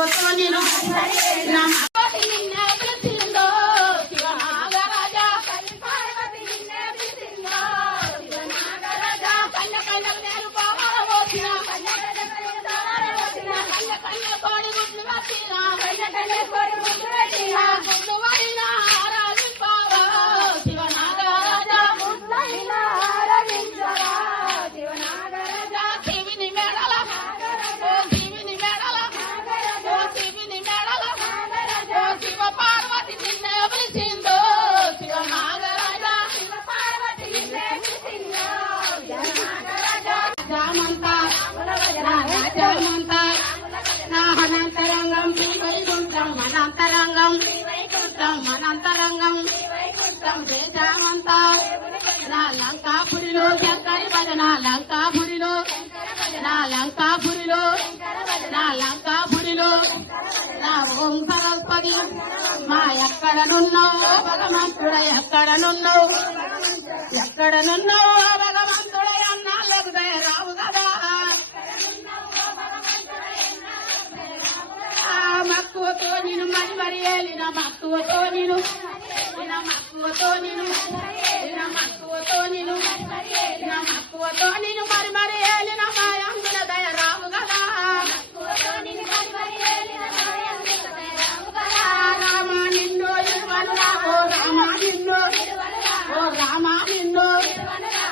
మక్కువతో నేను నా మక్కువతో నేను నా రంగం. వైకుంఠం దేశమంతా నా లంకాపురిలో శంకరి పద నా లంకాపురిలో నా లంకాపురిలో నా లంకాపురిలో నా ఓం సరస్వతి మా ఎక్కడనున్నావు? భగవంతుడ ఎక్కడనున్నావు? ఎక్కడనున్నావు? మక్కువతో నేను నా మక్కువతో నేను నా మక్కువతో నేను నా మక్కువతో నేను మరి మరి ఏలిన మాయందుల దయ రావు కదా రామ ఓ రామ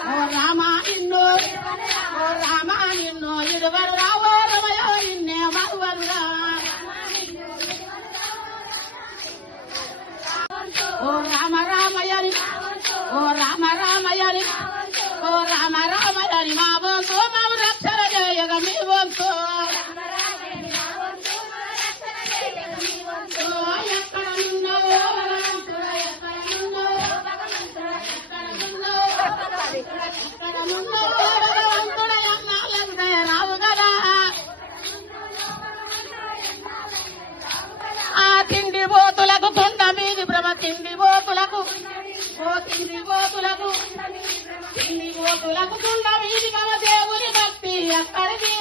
ఓ రామ ఓ రామ ఓ రామ ఇరువరు రామయ్యని ఓ రామ రామయ్యని మా వంతు మా రక్షణ చేయగ మీ వంతు ఓ ఎక్కడ బోతులకు తిండి బోతులకు కొండ మీది భ్రమ దేవుని భక్తి ఎక్కడికి